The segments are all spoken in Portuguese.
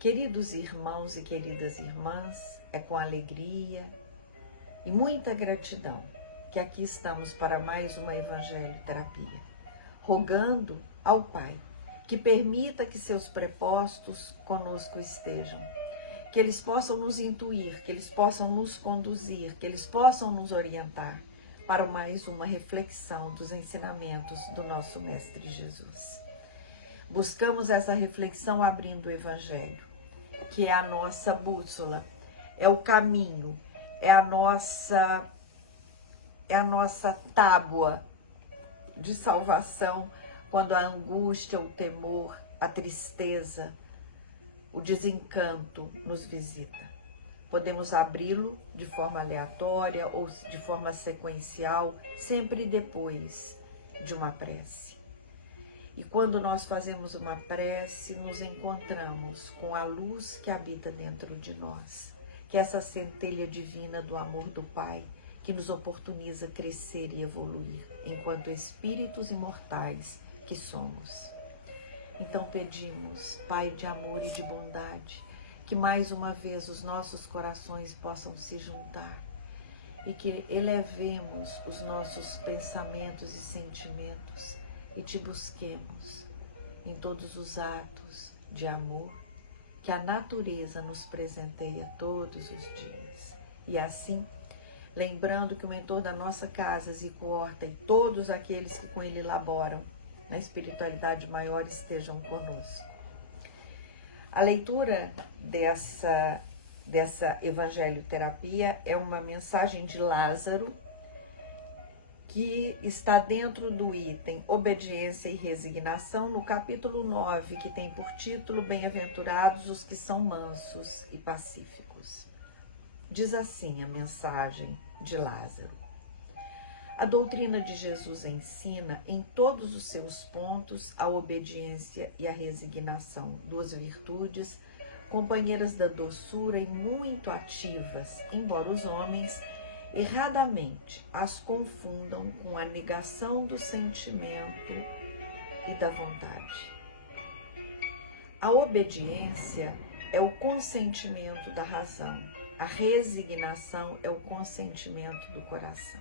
Queridos irmãos e queridas irmãs, é com alegria e muita gratidão que aqui estamos para mais uma Evangelho Terapia, rogando ao Pai que permita que seus prepostos conosco estejam, que eles possam nos intuir, que eles possam nos conduzir, que eles possam nos orientar para mais uma reflexão dos ensinamentos do nosso Mestre Jesus. Buscamos essa reflexão abrindo o Evangelho, que é a nossa bússola, é o caminho, é a nossa tábua de salvação quando a angústia, o temor, a tristeza, o desencanto nos visita. Podemos abri-lo de forma aleatória ou de forma sequencial, sempre depois de uma prece. E quando nós fazemos uma prece, nos encontramos com a luz que habita dentro de nós, que é essa centelha divina do amor do Pai, que nos oportuniza crescer e evoluir, enquanto espíritos imortais que somos. Então pedimos, Pai de amor e de bondade, que mais uma vez os nossos corações possam se juntar e que elevemos os nossos pensamentos e sentimentos e te busquemos em todos os atos de amor que a natureza nos presenteia todos os dias. E assim, lembrando que o mentor da nossa casa, Zico Horta, e todos aqueles que com ele laboram na espiritualidade maior estejam conosco. A leitura dessa Evangelho Terapia é uma mensagem de Lázaro, que está dentro do item Obediência e Resignação, no capítulo 9, que tem por título Bem-aventurados os que são mansos e pacíficos. Diz assim a mensagem de Lázaro: a doutrina de Jesus ensina em todos os seus pontos a obediência e a resignação, duas virtudes, companheiras da doçura e muito ativas, embora os homens erradamente as confundam com a negação do sentimento e da vontade. A obediência é o consentimento da razão, a resignação é o consentimento do coração.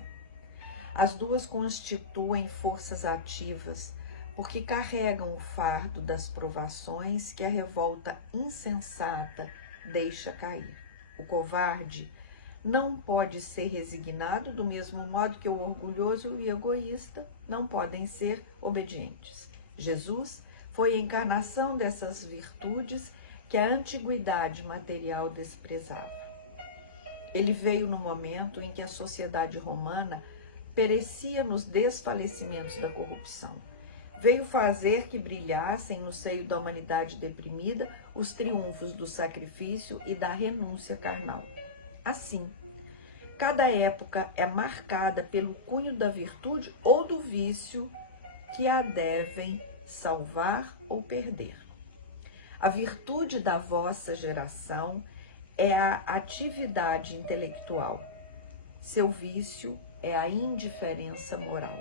As duas constituem forças ativas, porque carregam o fardo das provações que a revolta insensata deixa cair. O covarde não pode ser resignado do mesmo modo que o orgulhoso e o egoísta não podem ser obedientes. Jesus foi a encarnação dessas virtudes que a antiguidade material desprezava. Ele veio no momento em que a sociedade romana perecia nos desfalecimentos da corrupção. Veio fazer que brilhassem no seio da humanidade deprimida os triunfos do sacrifício e da renúncia carnal. Assim, cada época é marcada pelo cunho da virtude ou do vício que a devem salvar ou perder. A virtude da vossa geração é a atividade intelectual. Seu vício é a indiferença moral.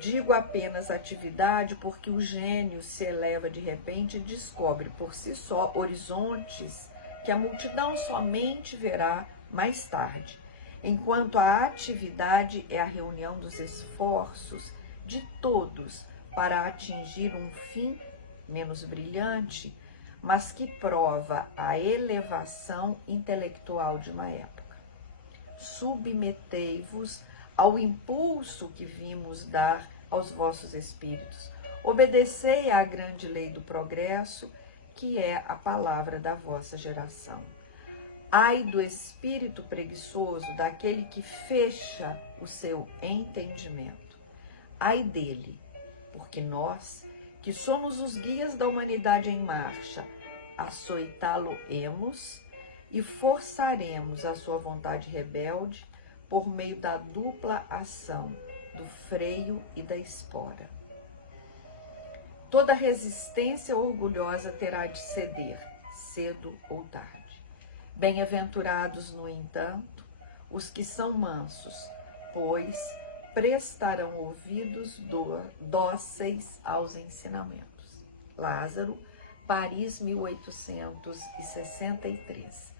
Digo apenas atividade porque o gênio se eleva de repente e descobre por si só horizontes que a multidão somente verá mais tarde, enquanto a atividade é a reunião dos esforços de todos para atingir um fim menos brilhante, mas que prova a elevação intelectual de uma época. Submetei-vos ao impulso que vimos dar aos vossos espíritos. Obedecei à grande lei do progresso, que é a palavra da vossa geração. Ai do espírito preguiçoso, daquele que fecha o seu entendimento. Ai dele, porque nós, que somos os guias da humanidade em marcha, açoitá-lo-emos e forçaremos a sua vontade rebelde por meio da dupla ação do freio e da espora. Toda resistência orgulhosa terá de ceder, cedo ou tarde. Bem-aventurados, no entanto, os que são mansos, pois prestarão ouvidos dóceis aos ensinamentos. Lázaro Paris, 1863.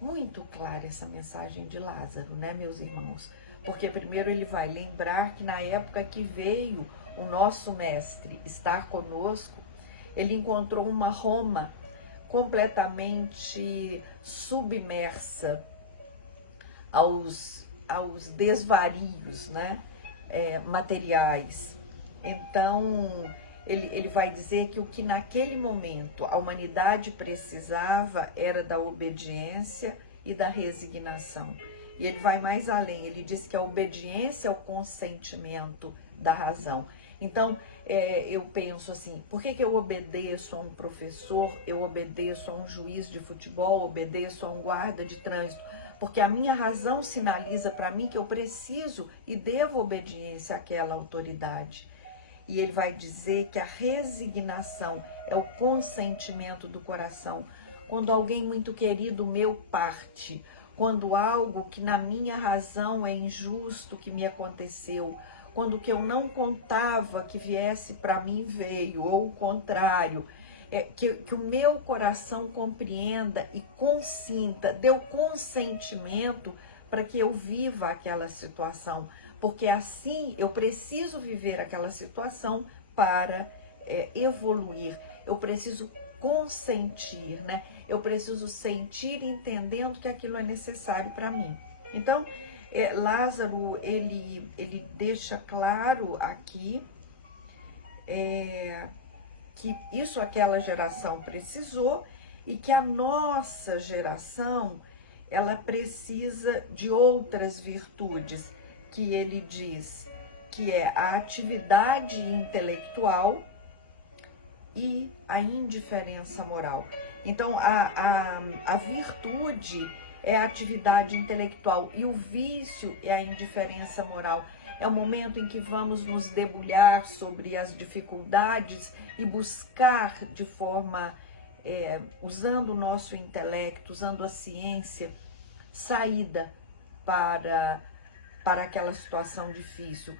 Muito clara essa mensagem de Lázaro, né, meus irmãos? Porque primeiro ele vai lembrar que na época que veio o nosso mestre estar conosco, ele encontrou uma Roma completamente submersa aos desvarios, né, materiais. Então, ele vai dizer que o que naquele momento a humanidade precisava era da obediência e da resignação. E ele vai mais além, ele diz que a obediência é o consentimento da razão. Então, eu penso assim, por que eu obedeço a um professor, eu obedeço a um juiz de futebol, obedeço a um guarda de trânsito? Porque a minha razão sinaliza para mim que eu preciso e devo obediência àquela autoridade. E ele vai dizer que a resignação é o consentimento do coração. Quando alguém muito querido meu parte, quando algo que na minha razão é injusto que me aconteceu, quando o que eu não contava que viesse para mim veio, ou o contrário, que o meu coração compreenda e consinta, dê o consentimento para que eu viva aquela situação, porque assim eu preciso viver aquela situação para evoluir, eu preciso consentir, né? Eu preciso sentir entendendo que aquilo é necessário para mim. Então, Lázaro, ele deixa claro aqui que isso aquela geração precisou e que a nossa geração, ela precisa de outras virtudes, que ele diz que é a atividade intelectual e a indiferença moral. Então, a virtude é a atividade intelectual e o vício é a indiferença moral. É o momento em que vamos nos debulhar sobre as dificuldades e buscar de forma, usando o nosso intelecto, usando a ciência, saída para aquela situação difícil.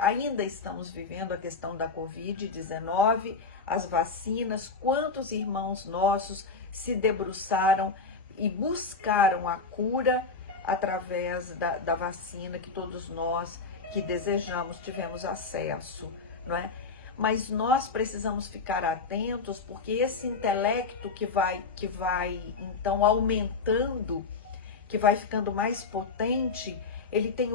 Ainda estamos vivendo a questão da Covid-19, as vacinas, quantos irmãos nossos se debruçaram e buscaram a cura através da vacina que todos nós que desejamos tivemos acesso, não é? Mas nós precisamos ficar atentos, porque esse intelecto que vai então aumentando, que vai ficando mais potente, ele tem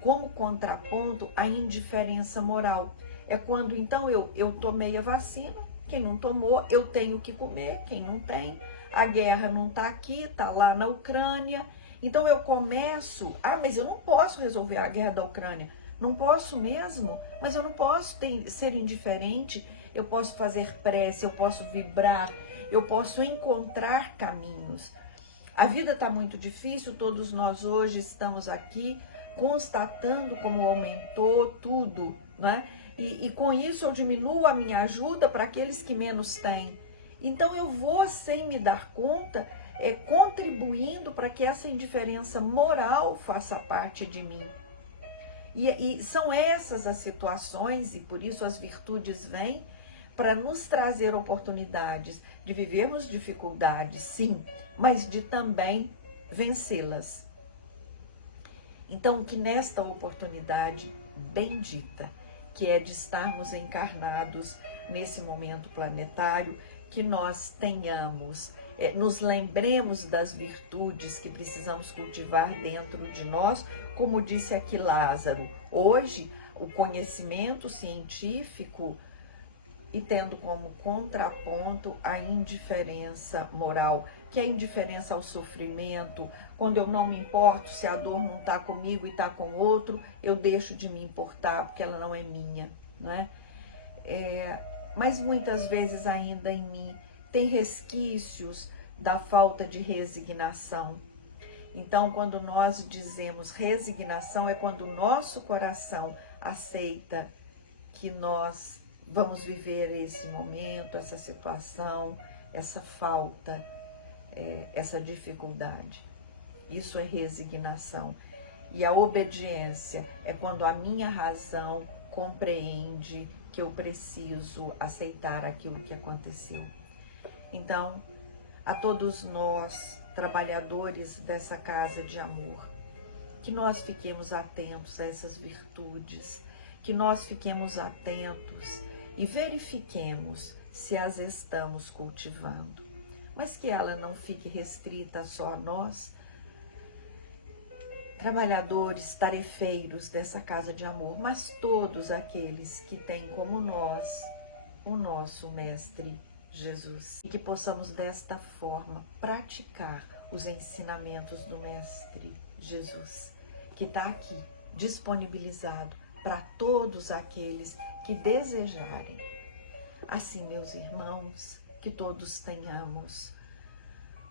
como contraponto a indiferença moral. É quando então eu tomei a vacina, quem não tomou, eu tenho que comer, quem não tem, a guerra não está aqui, está lá na Ucrânia. Então eu começo, mas eu não posso resolver a guerra da Ucrânia, não posso mesmo, mas eu não posso ser indiferente, eu posso fazer prece, eu posso vibrar, eu posso encontrar caminhos. A vida está muito difícil, todos nós hoje estamos aqui constatando como aumentou tudo, né? E com isso eu diminuo a minha ajuda para aqueles que menos têm. Então eu vou, sem me dar conta, contribuindo para que essa indiferença moral faça parte de mim. E são essas as situações, e por isso as virtudes vêm, para nos trazer oportunidades de vivermos dificuldades, sim, mas de também vencê-las. Então, que nesta oportunidade bendita, que é de estarmos encarnados nesse momento planetário, que nós tenhamos, nos lembremos das virtudes que precisamos cultivar dentro de nós, como disse aqui Lázaro. Hoje, o conhecimento científico e tendo como contraponto a indiferença moral, que é a indiferença ao sofrimento. Quando eu não me importo, se a dor não está comigo e está com outro, eu deixo de me importar, porque ela não é minha, não é? Mas muitas vezes ainda em mim tem resquícios da falta de resignação. Então, quando nós dizemos resignação, é quando o nosso coração aceita que nós vamos viver esse momento, essa situação, essa falta, essa dificuldade. Isso é resignação. E a obediência é quando a minha razão compreende porque eu preciso aceitar aquilo que aconteceu. Então, a todos nós, trabalhadores dessa casa de amor, que nós fiquemos atentos a essas virtudes, que nós fiquemos atentos e verifiquemos se as estamos cultivando, mas que ela não fique restrita só a nós, trabalhadores, tarefeiros dessa casa de amor, mas todos aqueles que têm como nós o nosso Mestre Jesus. E que possamos desta forma praticar os ensinamentos do Mestre Jesus, que está aqui disponibilizado para todos aqueles que desejarem. Assim, meus irmãos, que todos tenhamos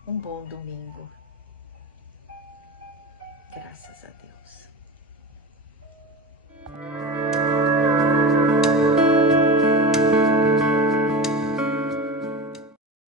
um bom domingo. Graças a Deus.